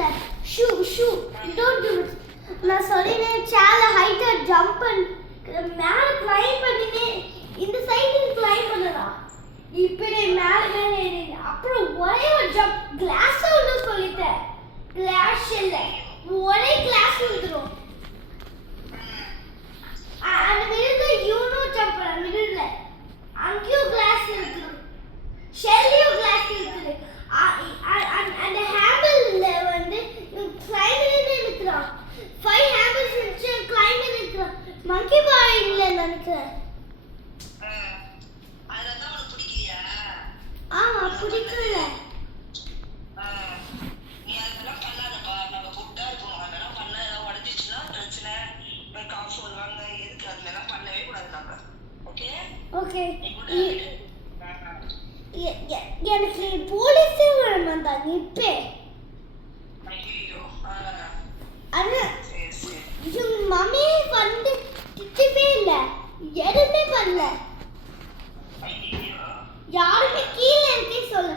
இருக்கிறேன். Shoe don't to it. நான் சொல்லினேன் சேல ஹைட்டா ஜம்ப் பண்ணி மேல கிளைம் பண்ணினே இந்த சைடு கிளைம் பண்ணலாம். இப்படி மேல அப்புறம் ஒரே ஒரு ஜம்ப் கிளாஸ் உள்ள சொல்லிட்டேன். கிளாஸ் இல்ல ஒரே கிளாஸ் வந்துரும். அந்த மிடில் யூனோ ஜம்ப் மிடில்ல அங்கேயும் கிளாஸ் இருக்கு, ஷெல்லியும் கிளாஸ் இருக்கு. அந்த ஹேண்டில்ல வந்து கிளைம்பிங் இருக்கிறான். 5 ஹேண்டில்ஸ் வச்சு கிளைம்பிங் இருக்கிறான். மங்கி பாய் இல்ல நினைக்கிறேன். அதெல்லாம் உனக்கு பிடிக்கலையா? ஆமா பிடிக்கல. நீ அதெல்லாம் பண்ணாதப்பா. நம்ம கூட்டா இருக்கணும். அதெல்லாம் பண்ண ஏதாவது உடஞ்சிச்சுன்னா பிரச்சனை. காசு வருவாங்க. எதுக்கு அதெல்லாம் பண்ணவே கூடாது நம்ம. Okay okay. எனக்கு போலீஸே வரமாட்டாங்க இப்பே. ஐயோ அது இவங்க மம்மி வந்து திட்டவே இல்லை, எதுவுமே பண்ணல. யாருமே கீழே இருக்கே சொல்ல.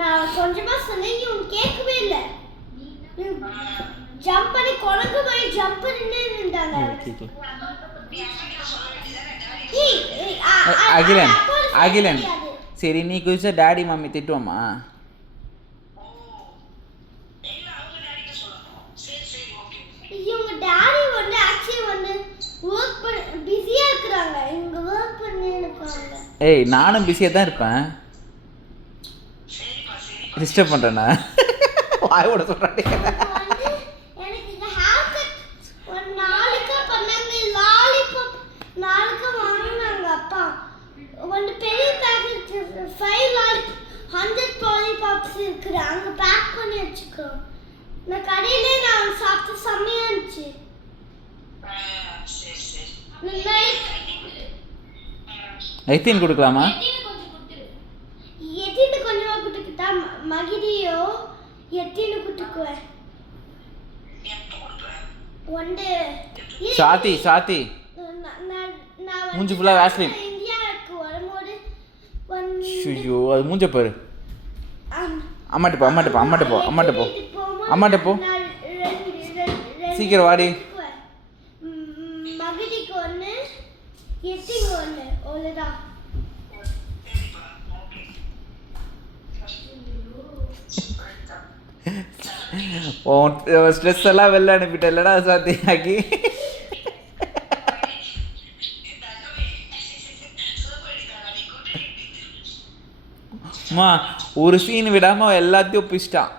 நான் கொஞ்சமா சொன்னேன், இவங்க கேட்கவே இல்லை. ஜம்ப் பண்ணி குழந்தை மாதிரி ஜம்ப் பண்ணி இருந்தாங்க. அகிலன் சரி நீ குதிச்சா டாடி மம்மி திட்டுவோமா? இவங்க டாடி வந்து ஆக்சுவலி வந்து வர்க் பண்ண பிஸியா இருக்காங்க. இவங்க வர்க் பண்ணி இருக்காங்க. ஏய் நானும் பிஸியாக தான் இருப்பேன். டிஸ்டர்ப் பண்ணுறேண்ணா வாயோட சொல்கிறேன். எனக்கு இந்த ஹேர் கட் ஒரு நாளைக்கு பண்ணாங்க. லாலிபாப் நாளைக்கு வாங்கினாங்க அப்பா. ஒரு பெரிய பேக்கெட் 5 லாலிபாப் 100 லாலிபாப்ஸ் இருக்குது. அங்கே பேக் பண்ணி வச்சுக்கிறோம். நான் கடையிலே நான் சாப்பிட்டு செம்மையா இருந்துச்சு. ஐத்தின் கொடுக்கலாமா? எத்தின்னு கொஞ்சமா கொடுத்துக்கிட்டா மகிதியோ எத்தின்னு கொடுத்துக்குவேன். ஒன்று சாத்தி மூஞ்சி ஃபுல்லாக வேஸ்லின். இந்தியாவுக்கு வரும்போது ஐயோ அது மூஞ்ச பாரு. அம்மாட்ட போ சீக்கிரம் வாடி. மகிதிக்கு ஒன்று எத்திக்கு ஒன்று அவ்வளோதான். ஸ்ட்ரெஸ் எல்லாம் வெளில அனுப்பிட்ட இல்லடா சாத்தி ஆக்கி. அம்மா ஒரு சீன் விடாம எல்லாத்தையும் ஒப்பிச்சிட்டான்.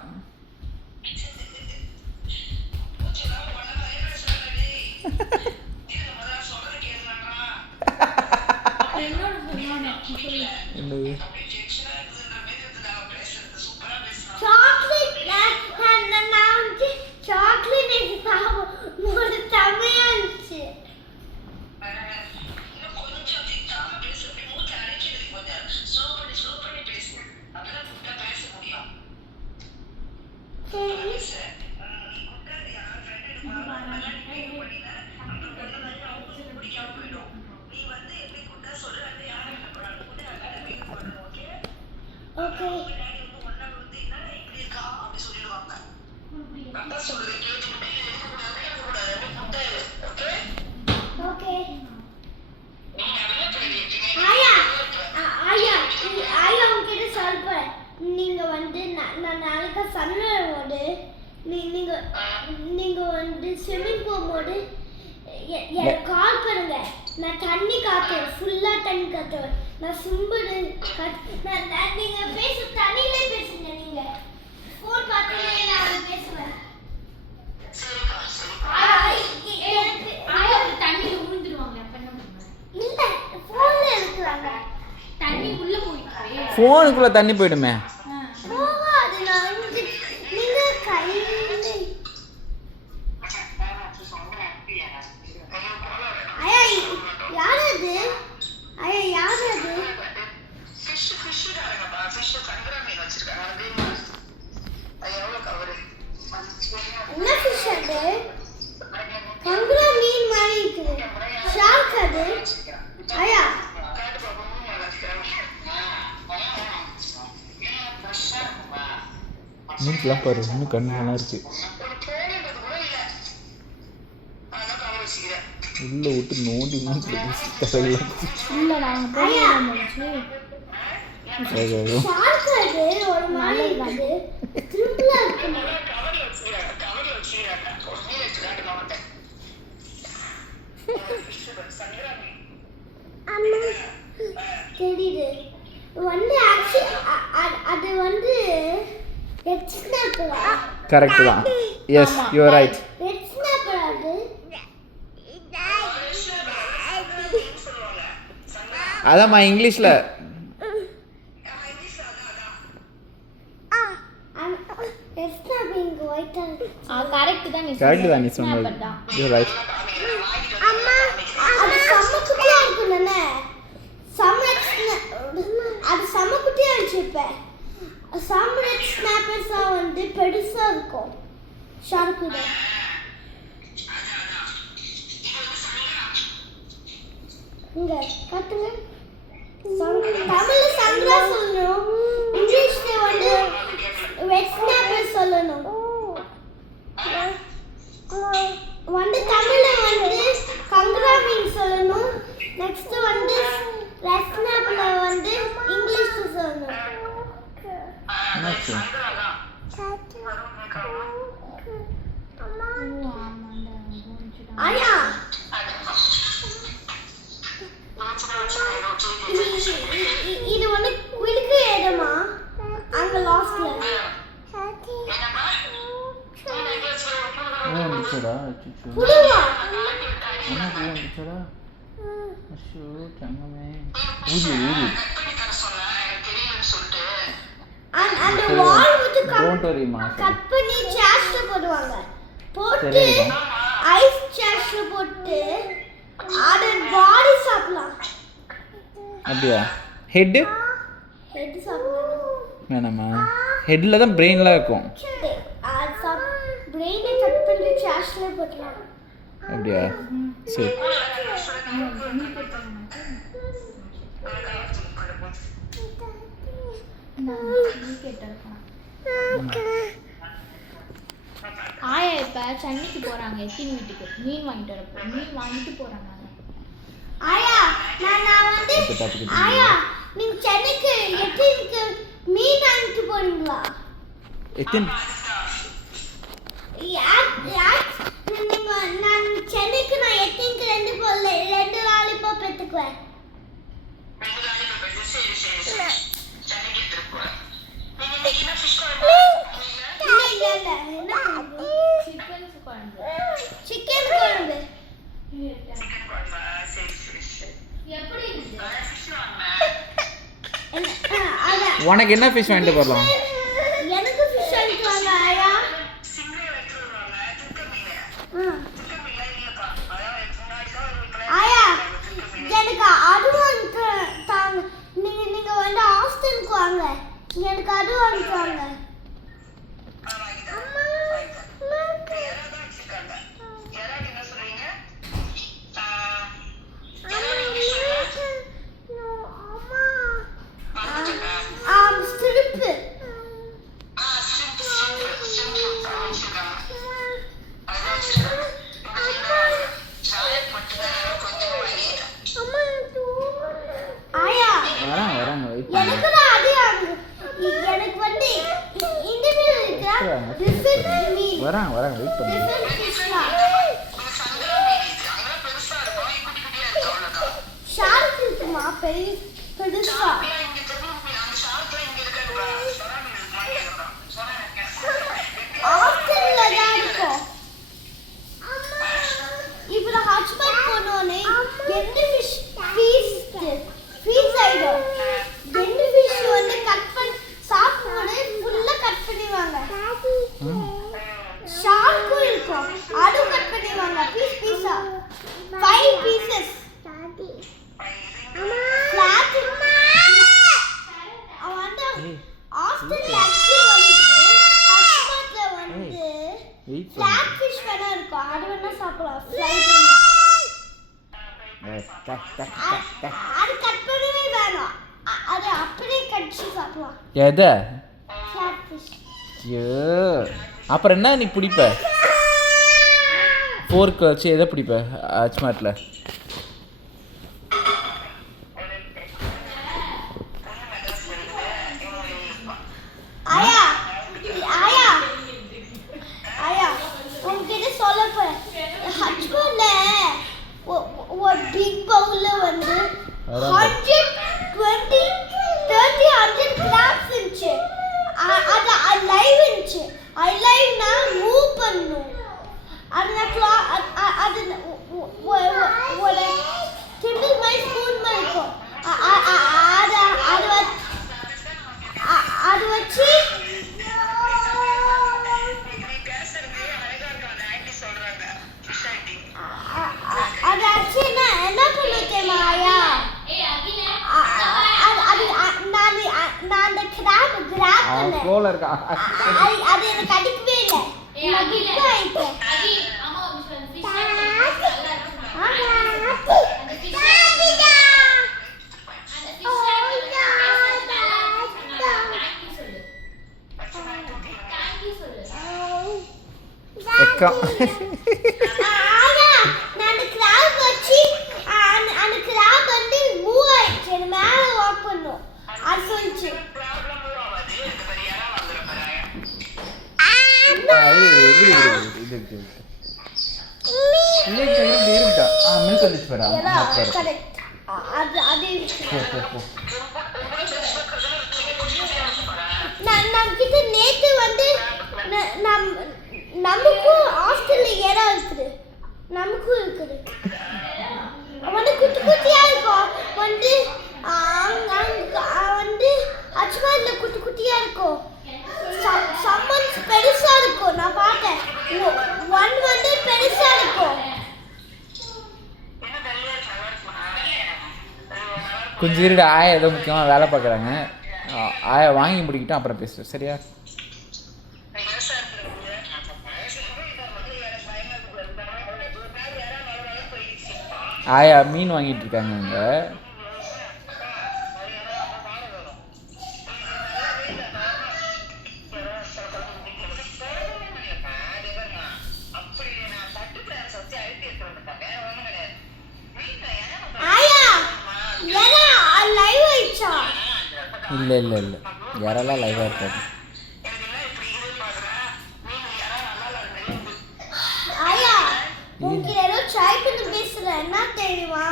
நீங்க வந்து நான் நாளைக்கு சன்னும்போது நீங்க வந்து ஸ்விம்மிங் போகும்போது எனக்கு கால் பண்ணுங்க. நான் தண்ணி காட்டுவேன், ஃபுல்லா தண்ணி காட்டுவேன். நான் சும்புடு நீங்க பேச தண்ணியிலே பேசுங்க. நீங்க ஃபோன் பார்த்துட்டே நான் பேசுவேன். தண்ணியில ஊந்துருவாங்க. அப்ப என்ன பண்ணுவாங்க? இல்ல ஃபோன்ல இருக்குறாங்க. தண்ணி உள்ள போயிடுச்சு. ஃபோனுக்குள்ள தண்ணி போயிடுமே. போகாது. நான் நீங்க கையில யாரது என்ன ஃபிஷ் அது? கங்குரா மீன் மாதிரி இருக்குது. ஷார்க் அது. ஆயா மூஞ்சிலாம் பாரு இன்னும் கண்ணெல்லாம் இருக்கு உள்ள விட்டு நோண்டி தலையெல்லாம் இல்ல நாங்க போறோம் ஷார்க் அது ஒரு மாதிரி இருக்குது ட்ரிபிளா இருக்கு அம்மா தெரியுது வந்து அது வந்து ரெட் ஸ்னாப்பர் கரெக்ட் தான் yes you are right red snapper அது அதாம்மா இங்கிலீஷ்ல ரெட் ஸ்னாப்பர் இங்க ஒயிட்டா இருக்கு கரெக்ட் தான் கரெக்ட் தான் நீ சொன்னது யூ ஆர் ரைட் அம்மா அது செம்ம குட்டியா இருக்கும்ல அது செம்ம குட்டியா இருந்துச்சு some red snappers வந்து பெருசா இருக்கும் ஷார்க் கூட இங்க காட்டுங்க தமிழ்ல சங்கரா சொல்லணும் இங்கிலீஷ்ல வந்து red snapper சொல்லணும் வந்து தமிழ்ல வந்து கங்கரா மீன் சொல்லணும் நெக்ஸ்ட் வந்து red snapper வந்து இங்கிலீஷ்ல சொல்லணும் ஆயா இது வந்து குயிலுக்கு ஏதமா அங்க லாஸ்ட்ல வந்துச்சடா அச்சோ புடுவா என்ன வந்துச்சடா அச்சோ தங்கமே ஊதி ஊதி அந்த வால் வந்து டோன்ட் வரி மா கட் பண்ணி சாஷ்ல போடுவாங்க போட்டு ஐஸ் சாஷ்ல போட்டு அது பாடி சாப்பிடலாம் அப்படியா ஹெட் சாப்பிடலாம் வேணாமா ஹெட்ல தான் பிரெயின்லாம் இருக்கும் பிரெயினை கட் பண்ணி சாஷ்ல போடலாம் அப்படியா சரி ஆயா இப்ப சென்னைக்கு போறாங்க எத்தின் வீட்டுக்கு மீன் வாங்கிட்டு வரப்போ மீன் வாங்கிட்டு போறாங்க ஆயா நான் வந்து ஆயா நீங்க சென்னைக்கு எத்தினுக்கு மீன் வாங்கிட்டு போறீங்களா எத்தின் நான் சென்னைக்கு நான் எத்தினுக்கு ரெண்டு லாலிபாப் எடுத்துக்குவேன் சிக்கன் குழம்பு உனக்கு என்ன ஃபிஷ் வாங்கிட்டு போறலாம் எனக்கு ஃபிஷ் வாங்கிட்டு வாங்க ஆயா ஆயா எனக்கு அது வாங்கிட்டு தாங்க நீங்க வந்து ஹாஸ்டலுக்கு வாங்க எனக்கு அது வாங்கிட்டு வாங்க வராங்க வெயிட் பண்ணு ஷார்க் இருக்குமா பெருசா ஆஸ்திரேலியா தான் இருக்கும் இப்போ ஹாட்ஸ்பாட் போனோனே எந்த ஃபிஷ் ஃபீஸ் ஆயிடும் எந்த ஃபிஷ் வந்து கட் பண்ணி சாப்பிடும்போது ஃபுல்லா கட் பண்ணிடுவாங்க ஷார்க்கும் இருக்கும் அதுவும் கட் பண்ணிடுவாங்க பீஸா 5 பீசஸ் ஃபிளாட் வந்து ஆஸ்திரேலியா ஹாட்ஸ்பாட்ல வந்து ஃபிளாட் ஃபிஷ் வேணா இருக்கும் அது வேணா சாப்பிடலாம் ஃப்ரை அது கட் பண்ணவே வேணாம் அது அப்படியே கடிச்சு சாப்பிடலாம் எதை ஃபிளாட் ஃபிஷ் ஐயோ அப்புறம் என்ன நீ பிடிப்ப ஃபோர்க்கு வச்சு எதை பிடிப்ப ஹச்மார்ட்டில் ஆயா ஆயா ஆயா உங்ககிட்ட சொல்ல போறேன் ஹச்மார்ட்ல ஒரு பிக் பவுல்ல வந்து 120 30 100 கிராப்ஸ் இருந்துச்சு அது லைவ் இருந்துச்சு ஐ லைவ்னா மூவ் பண்ணும் அது ஒரு டிம்பிள் மாதிரி ஸ்பூன் மாதிரி இருக்கும் அது வச்சு அது ஆச்சு என்ன பண்ணிட்டேன் ஆயா நான் அந்த கிராப் பண்ணேன் ஃப்ளோல இருக்கா அது எனக்கு அடிக்கவே இல்லை நான் கிக் ஆயிட்டேன் நான் கிராப் வச்சு அந்த கிராப் வந்து மூவ் ஆயிடுச்சு மேல வாக் பண்ணும் அது சொல்லிச்சு நேத்து வந்து நமக்கும் ஹாஸ்டல்ல இடம் இருக்குது நமக்கும் இருக்குது வந்து குட்டி குட்டியா இருக்கும் வந்து வந்து அச்மார்ட்ல குட்டி குட்டியா இருக்கும் சம்மன் பெருசா இருக்கும் நான் பார்த்தேன் ஒன் வந்து பெருசா இருக்கும் கொஞ்சம் இருட ஆயா ஏதோ முக்கியமாக வேலை பார்க்குறாங்க ஆயா வாங்கி முடிக்கிட்டோம் அப்புறம் பேசுகிறேன் சரியா ஆயா மீன் வாங்கிட்டு இருக்காங்க அங்கே இல்லை யாரெல்லாம் லைவாக இருக்காது ஆயா உன்கிட்ட ஏதோ ட்ரை பண்ணி பேசுறேன் என்ன தெரியுமா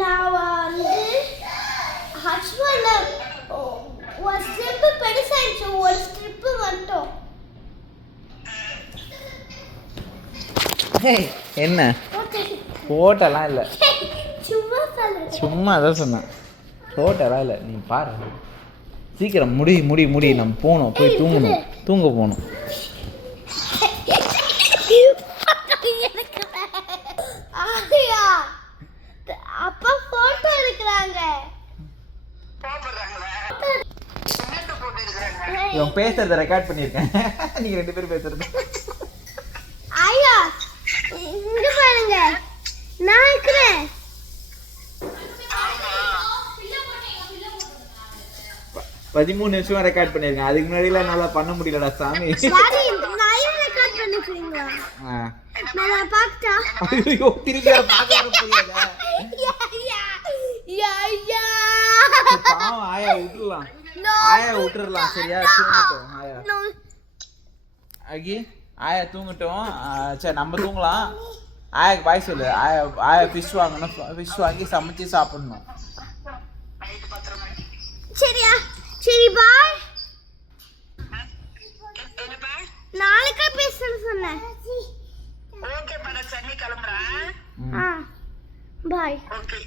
நான் வந்து ஹஸ்பண்ட்ல ஒரு ஸ்ட்ரிப் பெருசாயிடுச்சு ஒரு ஸ்ட்ரிப் மட்டும் என்ன போட்டெல்லாம் இல்லை சும்மா அதான் சொன்னேன் போட்டெல்லாம் இல்லை நீ பாரு சீக்கிரம் முடி நம்ம போகணும் போய் தூங்க போகணும் அப்பா போட்டோ எடுக்கிறாங்க இவன் பேசுறத ரெக்கார்ட் பண்ணியிருக்கேன் நீங்க 2 பேரும் பேசுறது ஐயா இங்க பாருங்க நான் இருக்கிறேன் 13 நிமிஷம் ரெக்கார்ட் பண்ணிருக்கேன் அதுக்கு முன்னாடிலாம் என்னால பண்ண முடியலடா சாமி சாரி நான் ரெக்கார்ட் பண்ணிக்கிறீங்களா நான் பாக்கட்டா ஐயோ திருப்பி பார்க்க முடியல யா பாவம் ஆயா விட்டுறலாம் சரியா தூங்கட்டும் ஆயா தூங்கட்டும் சரி நம்ம தூங்கலாம் ஆயாக்கு பாய் சொல்லு ஆயா ஃபிஷ் வாங்கணும் ஃபிஷ் வாங்கி சமைச்சு சாப்பிடணும் சரியா சரி பாய் நாளைக்கா பேசணும் சொன்னேன் ஓகே பட சன்னி கிளம்புறேன் பாய் ஓகே